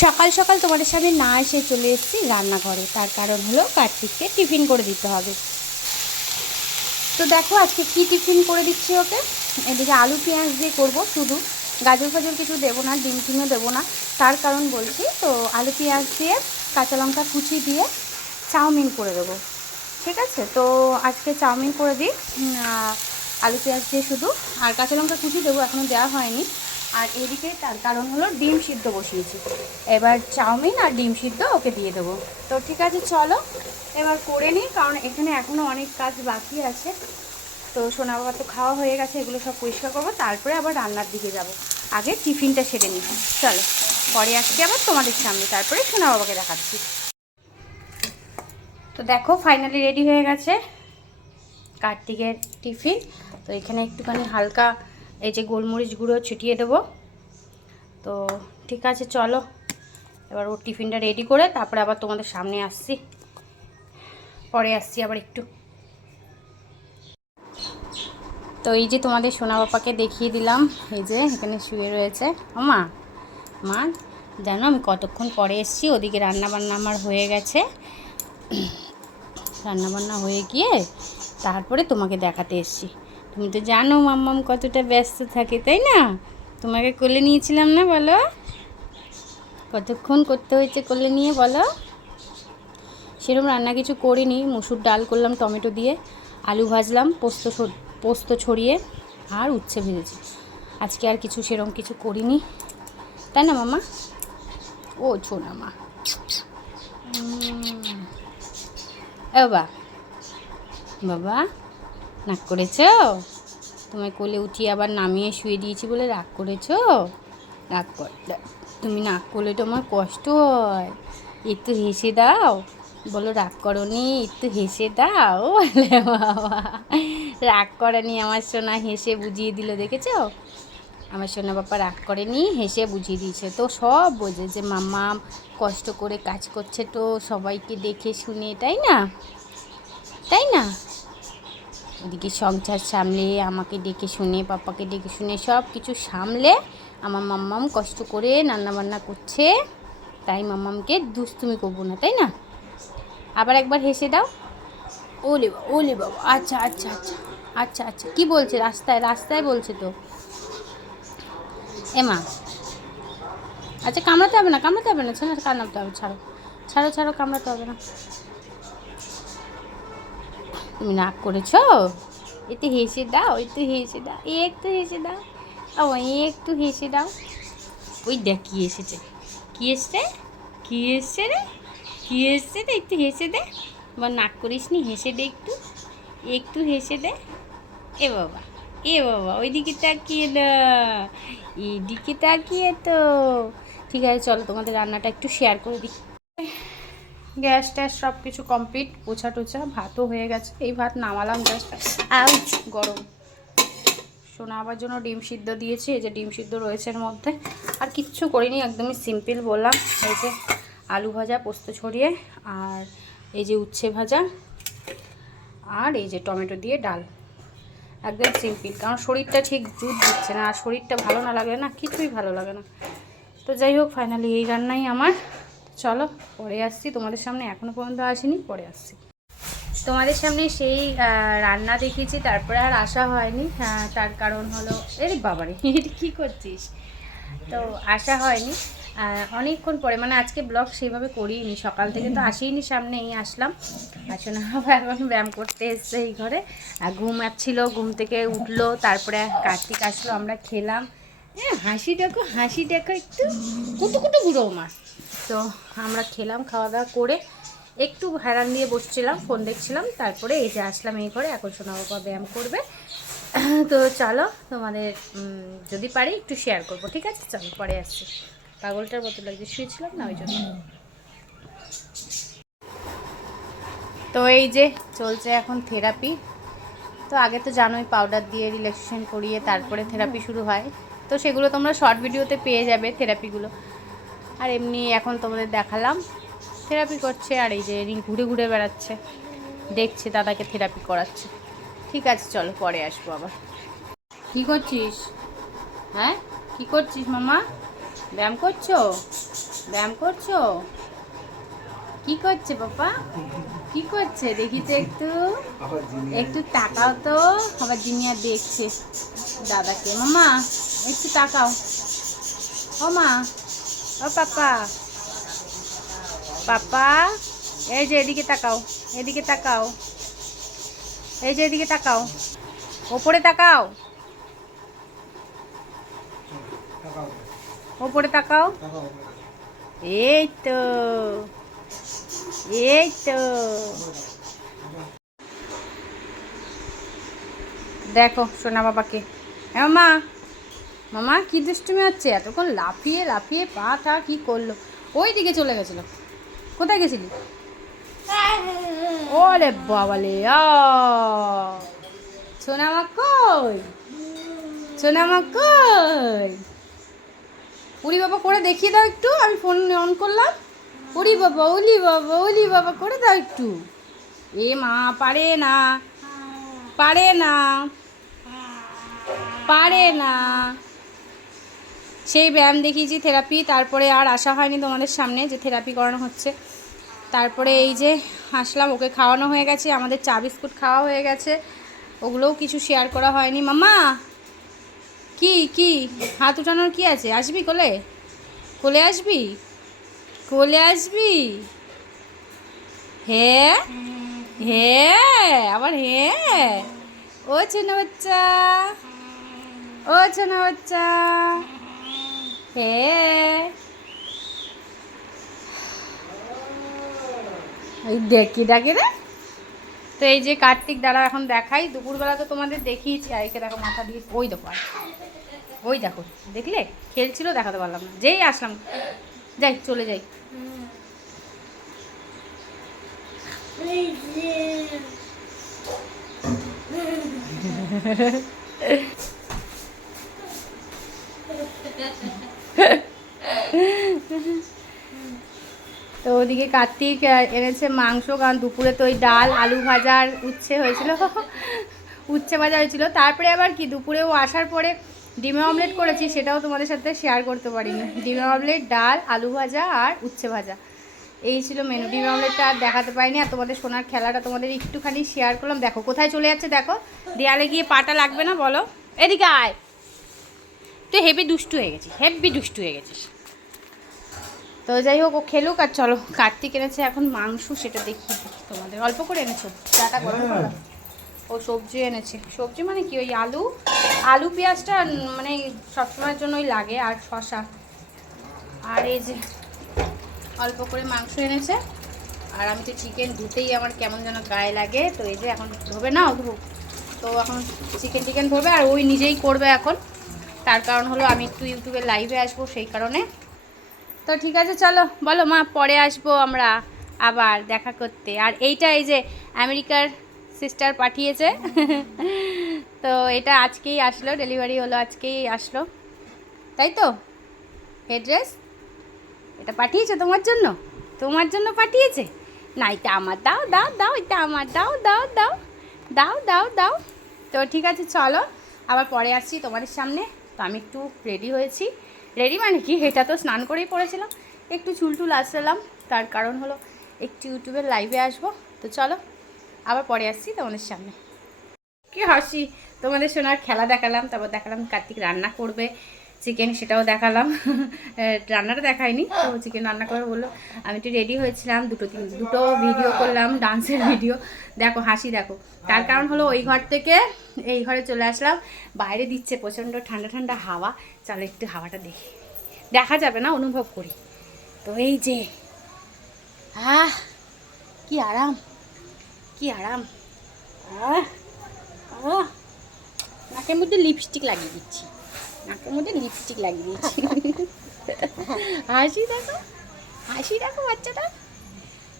সকাল সকাল তোমাদের সামনে না এসে চলে এসেছি রান্নাঘরে। তার কারণ হলো কার্তিককে টিফিন করে দিতে হবে। তো দেখো আজকে কি টিফিন করে দিচ্ছি ওকে। এদিকে আলু পেঁয়াজ দিয়ে করব, শুধু গাজর ফাজর কিছু দেবো না, ডিম টিমও দেবো না। তার কারণ বলছি, তো আলু পেঁয়াজ দিয়ে কাঁচা লঙ্কা কুচি দিয়ে চাউমিন করে দেবো। ঠিক আছে, তো আজকে চাউমিন করে দিই আলু পেঁয়াজ দিয়ে শুধু, আর কাঁচা লঙ্কা কুচি দেবো, এখনও দেওয়া হয়নি। আর এদিকে তার কারণ হলো ডিম সিদ্ধ বসিয়েছি, এবার চাউমিন আর ডিম সিদ্ধ ওকে দিয়ে দেবো। তো ঠিক আছে চলো এবার করে নিই, কারণ এখানে এখনও অনেক কাজ বাকি আছে। তো সোনা বাবা তো খাওয়া হয়ে গেছে, এগুলো সব পরিষ্কার করবো, তারপরে আবার রান্নার দিকে যাব। আগে টিফিনটা সেরে নিই, চলো পরে আসছি আবার তোমাদের সামনে, তারপরে সোনা বাবাকে দেখাচ্ছি। তো দেখো ফাইনালি রেডি হয়ে গেছে কার্তিকের টিফিন। তো এখানে একটুখানি হালকা এই যে গোলমরিচ গুঁড়ো ছিটিয়ে দেবো। তো ঠিক আছে চলো এবার ওর টিফিনটা রেডি করে তারপরে আবার তোমাদের সামনে আসছি, পরে আসছি আবার একটু। তো এই যে তোমাদের সোনা বাবাকে দেখিয়ে দিলাম, এই যে এখানে শুয়ে রয়েছে। মা মা জানো আমি কতক্ষণ পরে এসেছি, ওদিকে রান্নাবান্না আমার হয়ে গেছে, রান্নাবান্না হয়ে গিয়ে তারপরে তোমাকে দেখাতে এসেছি। তুমি তো জানো মাম্মাম কতটা ব্যস্ত থাকে, তাই না? তোমাকে কোলে নিয়েছিলাম না, বলো কতক্ষণ করতে হয়েছে কোলে নিয়ে, বলো। সেরকম রান্না কিছু করিনি, মুসুর ডাল করলাম টমেটো দিয়ে, আলু ভাজলাম পোস্ত ছড়িয়ে, আর উচ্ছে ভেজেছি। আজকে আর কিছু সেরকম কিছু করিনি, তাই না মামা? ও ছোনা মা বাবা বাবা রাগ করেছ? তোমায় কোলে উঠিয়ে আবার নামিয়ে শুয়ে দিয়েছি বলে রাগ করেছ? রাগ করে তুমি নাক করলে তোমার কষ্ট হয়, একটু হেসে দাও, বলো রাগ করনি, একটু হেসে দাও। বলে বাবা রাগ করেনি আমার সোনা, হেসে বুঝিয়ে দিল, দেখেছ? আমার সোনা বাবা রাগ করেনি, হেসে বুঝিয়ে দিয়েছে। তো সব বোঝে যে মাম্মা কষ্ট করে কাজ করছে, তো সবাইকে দেখে শুনে, তাই না? তাই না? ওদিকে সংসার সামলে, আমাকে ডেকে শুনে, পাপাকে ডেকে শুনে, সব কিছু সামলে আমার মাম্মাম কষ্ট করে রান্নাবান্না করছে, তাই মাম্মামকে দুষ্টুমি করবো না, তাই না? আবার একবার হেসে দাও। ওলে বাবা ওলে বাবা, আচ্ছা আচ্ছা আচ্ছা আচ্ছা আচ্ছা কী বলছে? রাস্তায় রাস্তায় বলছে তো এমা। আচ্ছা কামড়াতে হবে না, কামড়াতে হবে না, ছাড়ো কামড়াতে হবে, ছাড়ো ছাড়ো ছাড়ো, কামড়াতে হবে না। তুমি রাগ করেছো? একটু হেসে দাও, একটু হেসে দাও, একটু হেসে দাও, ও একটু হেসে দাও। ওই দেখ কী এসেছে, কী এসছে, কী এসছে রে, কী এসছে রে, একটু হেসে দে। বা নাক করিস নি, হেসে দে একটু, একটু হেসে দে। এ বাবা এ বাবা, ওইদিকে তাকিয়ে না, এইদিকে তাকিয়ে। তো ঠিক আছে চলো তোমাদের রান্নাটা একটু শেয়ার করে দিই। গ্যাস ট্যাস সব কিছু কমপ্লিট, পোছা টোছা, ভাতও হয়ে গেছে, এই ভাত নামালাম জাস্ট, আউচ গরম। সোনা আবার জন্য ডিম সিদ্ধ দিয়েছি, এই যে ডিম সিদ্ধ রয়েছে এর মধ্যে, আর কিচ্ছু করিনি, একদমই সিম্পল বললাম। এই যে আলু ভাজা পোস্ত ছড়িয়ে, আর এই যে উচ্ছে ভাজা, আর এই যে টমেটো দিয়ে ডাল, একদম সিম্পল, কারণ শরীরটা ঠিক জুত দিচ্ছে না, আর শরীরটা ভালো না লাগলে না কিছুই ভালো লাগে না। তো যাই হোক ফাইনালি এই রান্নাই আমার। চলো পরে আসছি তোমাদের সামনে, এখনও পর্যন্ত আসিনি, পরে আসছি তোমাদের সামনে। সেই রান্না দেখিয়েছি, তারপরে আর আসা হয়নি, তার কারণ হলো এর বাবারে এটা কী করছিস, তো আসা হয়নি অনেকক্ষণ পরে, মানে আজকে ব্লগ সেইভাবে করিনি, সকাল থেকে তো আসিনি, সামনে এই আসলাম। আসলে আবার এখন ব্যায়াম করতে এসছে এই ঘরে, ঘুমাচ্ছিল, ঘুম থেকে উঠলো, তারপরে কার্তিক আসলো, আমরা খেলাম। হ্যাঁ হাসি দেখো একটু কুটু কুটু ঘুরো আমার। তো আমরা খেলাম, খাওয়া দাওয়া করে একটু হেরান দিয়ে বসছিলাম, ফোন দেখছিলাম, তারপরে এই যে আসলাম এই ঘরে, এখন সোনা বাবা ব্যায়াম করবে। তো চলো তোমাদের যদি পারি একটু শেয়ার করবো, ঠিক আছে চলো পরে আসছি। পাগলটার মতো লাগছে, শুয়েছিলাম না ওই জন্য। তো এই যে চলছে এখন থেরাপি। তো আগে তো জানোই পাউডার দিয়ে রিল্যাক্সেশন করিয়ে তারপরে থেরাপি শুরু হয়, তো সেগুলো তোমরা শর্ট ভিডিওতে পেয়ে যাবে থেরাপিগুলো। আর এমনি এখন তোমাদের দেখালাম থেরাপি করছে, আর এই যে ঘুরে ঘুরে বেড়াচ্ছে, দেখছে দাদাকে থেরাপি করাচ্ছে। ঠিক আছে চলো পরে আসবো আবার। কী করছিস? হ্যাঁ কী করছিস মামা? ব্যায়াম করছো? ব্যায়াম করছো? কি করছে বাবা? কি করছে দেখিতে একটু? একটু তাকাও তো। আবার জিনিয়া দেখছে দাদাকে। মামা একটু তাকাও। ও মা, ও পাপা, পাপা এই যে এদিকে তাকাও, এদিকে তাকাও, এই যে এদিকে তাকাও, ওপরে তাকাও, ওপরে তাকাও। এই তো, এই তো। দেখো সোনা বাবাকে। হ্যাঁ মা, মামা কি দুষ্টুমি হচ্ছে? এতক্ষণ লাফিয়ে লাফিয়ে পা টা কি করলো? ওই দিকে চলে গেছিল। কোথায় গেছিলি? ওরে বাবালে, সোনা মা কই? সোনা মা কই? উড়ি বাবা করে দেখিয়ে দাও একটু। আমি ফোন অন করলাম। উড়ি বাবা, উলি বাবা, উলি বাবা করে দাও একটু। এ মা পারে না, পারে না, পারে না। সেই ব্যায়াম দেখিয়েছি, থেরাপি, তারপরে আর আসা হয়নি তোমাদের সামনে যে থেরাপি করানো হচ্ছে। তারপরে এই যে আসলাম, ওকে খাওয়ানো হয়ে গেছে, আমাদের চা বিস্কুট খাওয়া হয়ে গেছে, ওগুলোও কিছু শেয়ার করা হয়নি। মামা কি কি হাত উঠানোর কি আছে? আসবি কোলে? কোলে আসবি? কোলে আসবি? হ্যাঁ হ্যাঁ, আবার হ্যাঁ। ও ছোনা বাচ্চা, ও ছোনা বাচ্চা, হ্যাঁ। এই দেখি ডাকে রে। তো এই যে কার্তিক দ্বারা এখন দেখাই, দুপুরবেলা তো তোমাদের দেখিয়েছি। আর একে দেখো মাথা দিয়ে, ওই দেখো, ওই দেখো, দেখলে খেলছিল, দেখাতে পারলাম না। যেই আসলাম, যাই চলে যাই। তো ওদিকে কার্তিক এনেছে মাংস, কারণ দুপুরে তো ওই ডাল আলু ভাজা আর উচ্ছে হয়েছিল, উচ্ছে ভাজা হয়েছিল। তারপরে আবার কি দুপুরেও আসার পরে ডিমে অমলেট করেছি, সেটাও তোমাদের সাথে শেয়ার করতে পারিনি। ডিমে অমলেট, ডাল, আলু ভাজা আর উচ্ছে ভাজা, এই ছিল মেনু। ডিমে অমলেটটা আর দেখাতে পারিনি। আর তোমাদের সোনার খেলাটা তোমাদের একটুখানি শেয়ার করলাম। দেখো কোথায় চলে যাচ্ছে, দেখো দেয়ালে গিয়ে পাটা লাগবে না বলো? এদিকে আয়। তুই হেভি দুষ্টু হয়ে গেছিস, হেভি দুষ্টু হয়ে গেছিস। তো যাই হোক, ও খেলুক। আর চলো, কার্তিক এনেছে এখন মাংস, সেটা দেখিয়ে দিই তোমাদের। অল্প করে এনেছো, চাটা গরম করলাম। ও সবজি এনেছে, সবজি মানে কি ওই আলু, আলু পেঁয়াজটা মানে সবসময়ের জন্যই লাগে, আর শশা। আর এই যে অল্প করে মাংস এনেছে। আর আমি তো চিকেন ধুতেই আমার কেমন যেন গায়ে লাগে। তো এই যে এখন ধোবে না, ধুব। তো এখন চিকেন ধোবে, আর ওই নিজেই করবে এখন। তার কারণ হলো আমি একটু ইউটিউবে লাইভে আসবো, সেই কারণে। তো ঠিক আছে, চলো বলো মা, পরে আসবো আমরা আবার দেখা করতে। আর এইটা এই যে আমেরিকার সিস্টার পাঠিয়েছে। তো এটা আজকেই আসলো, ডেলিভারি হলো আজকেই আসলো, তাই তো? হেড ড্রেস এটা পাঠিয়েছে তোমার জন্য, তোমার জন্য পাঠিয়েছে। না এটা আমার, দাও দাও দাও, এটা আমার, দাও দাও দাও দাও দাও দাও। তো ঠিক আছে, চলো আবার পরে আসছি তোমাদের সামনে। তো আমি একটু রেডি হয়েছি, রেডি মানে কি, এটা তো স্নান করেই পড়েছিলাম, একটু চুলটুল আসলাম। তার কারণ হলো একটু ইউটিউবের লাইভে আসবো। তো চলো আবার পরে আসছি তোমাদের সামনে। কি হাসি, তোমাদের সোনার খেলা দেখালাম, তারপর দেখালাম কার্তিক রান্না করবে চিকেন, সেটাও দেখালাম। রান্নাটা দেখায়নি, তো চিকেন রান্না করে বললো। আমি একটু রেডি হয়েছিলাম, দুটো ভিডিও করলাম, ডান্সের ভিডিও। দেখো হাসি দেখো। তার কারণ হলো ওই ঘর থেকে এই ঘরে চলে আসলাম, বাইরে দিচ্ছে প্রচণ্ড ঠান্ডা ঠান্ডা হাওয়া। চলো একটু হাওয়াটা দেখি, দেখা যাবে না, অনুভব করি। তো এই যে কি আরাম, কি আরাম। নাকের মধ্যে লিপস্টিক লাগিয়ে দিচ্ছি, নাকের মধ্যে লিপস্টিক লাগিয়ে দিচ্ছি। হাসি দেখো, হাসি দেখো বাচ্চাটা।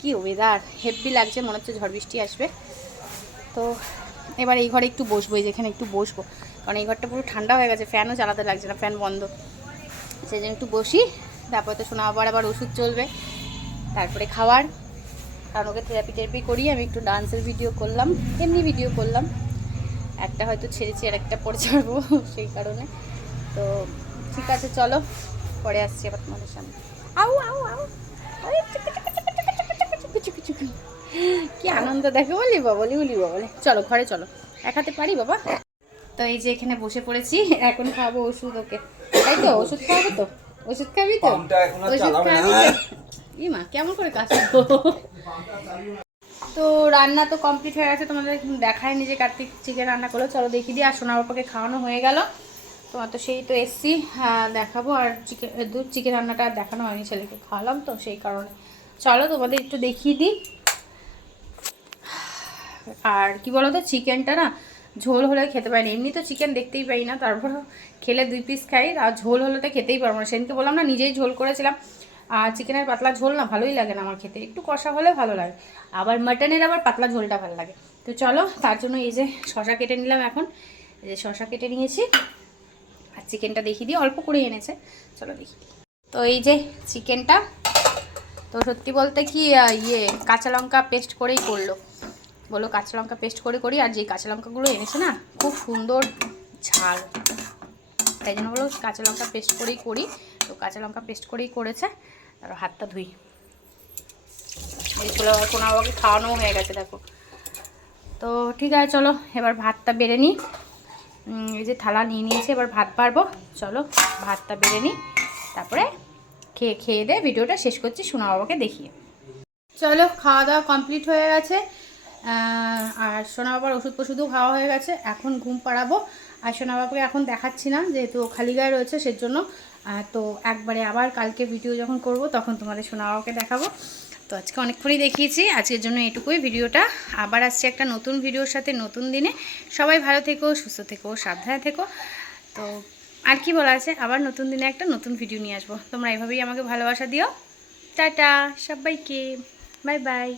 কি ওয়েদার, হেভি লাগছে, মনে হচ্ছে ঝড় বৃষ্টি আসবে। তো এবার এই ঘরে একটু বসবো, এই যেখানে একটু বসবো, কারণ এই ঘরটা পুরো ঠান্ডা হয়ে গেছে, ফ্যানও চালাতে লাগছে না, ফ্যান বন্ধ। সেই জন্য একটু বসি। তারপরে তো শোনা আবার ওষুধ চলবে, তারপরে খাওয়ার। কারণ ওকে থেরাপি করি। আমি একটু ডান্সের ভিডিও করলাম, এমনি ভিডিও করলাম, একটা হয়তো ছেড়েছি আর একটা পরে ছাড়বো, সেই কারণে। তো ঠিক আছে, চলো পরে আসছি আবার তোমাদের সামনে। আউ আউ আউ, ওই চুকু চুকু চুকু চুকু চুকু চুকু চুকু। কি আনন্দ দেখো, বলি বাবলি বলি বাবলে। চলো ঘরে চলো, এক হাতে পারি বাবা। তো এই যে এখানে বসে পড়েছি, এখন খাবো ওষুধ ওকে, তাই তো? ওষুধ খাওয়াবো তো? ওষুধ খাবি তো? ওষুধ খাবি তো? ই মা, কেমন করে কাজ করবো? তো রান্না তো কমপ্লিট হয়ে গেছে, তোমাদের দেখায়নি যে কার্তিক চিকেন রান্না করলো। চলো দেখিয়ে দিই। আর সোনা বাবাকে খাওয়ানো হয়ে গেল, তোমার তো সেই তো এসছি, হ্যাঁ দেখাবো। আর চিকেন রান্নাটা আর দেখানো হয়নি, ছেলেকে খাওয়ালাম তো সেই কারণে। চলো তোমাদের একটু দেখিয়ে দিই। আর কি বলো তো, চিকেনটা না ঝোল হলে খেতে পারি না, এমনি তো চিকেন দেখতেই পাই না, তারপরও খেলে 2 পিস খাই, আর ঝোল হলে তো খেতেই পারবো না। সেদিনকে বললাম না, নিজেই ঝোল করেছিলাম। আর চিকেনের পাতলা ঝোল না ভালোই লাগে না আমার খেতে, একটু কষা হলে ভালো লাগে। আবার মাটনের আবার পাতলা ঝোলটা ভালো লাগে। তো চলো, তার জন্য এই যে শশা কেটে নিলাম এখন, এই যে শশা কেটে নিয়েছি। আর চিকেনটা দেখিয়ে দিই, অল্প করে এনেছে, চলো দেখি। তো এই যে চিকেনটা, তো সত্যি বলতে কি কাঁচা লঙ্কা পেস্ট করেই করলো, বলো কাঁচা লঙ্কা পেস্ট করে করি। আর যে কাঁচা লঙ্কাগুলো এনেছে না খুব সুন্দর ঝাল, তাই জন্য বলো কাঁচা লঙ্কা পেস্ট করেই করি। তো কাঁচা লঙ্কা পেস্ট করেই করেছে। আর হাতটা ধুই, এই ছোলা কোনা বাবাকে খাওয়ানো হয়ে গেছে দেখো। তো ঠিক আছে চলো, এবার ভাতটা বেড়ে নিই। এই যে থালা নিয়ে নিয়েছি, এবার ভাত বাড়বো। চলো ভাতটা বেড়ে নিই, তারপরে খেয়ে দিয়ে ভিডিওটা শেষ করছি সোনা বাবাকে দেখিয়ে। চলো খাওয়া দাওয়া কমপ্লিট হয়ে গেছে, আর সোনা বাবার ওষুধ ফষুধও খাওয়া হয়ে গেছে। এখন ঘুম পাড়াবো। আর সোনা বাবাকে এখন দেখাচ্ছি না, যেহেতু খালি গায়ে রয়েছে সেজন্য। তো একবারে আবার কালকে ভিডিও যখন করব তখন তোমাদের সোনা বাবাকে দেখাবো। তো আজকে অনেকক্ষণই দেখিয়েছি, আজকের জন্য এটুকুই ভিডিওটা। আবার আসছে একটা নতুন ভিডিওর সাথে নতুন দিনে। সবাই ভালো থেকো, সুস্থ থেকো, সাবধানে থেকো। তো আর কি বলা আছে, আবার নতুন দিনে একটা নতুন ভিডিও নিয়ে আসবো। তোমরা এভাবেই আমাকে ভালোবাসা দিও। টাটা সবাইকে, বাই বাই।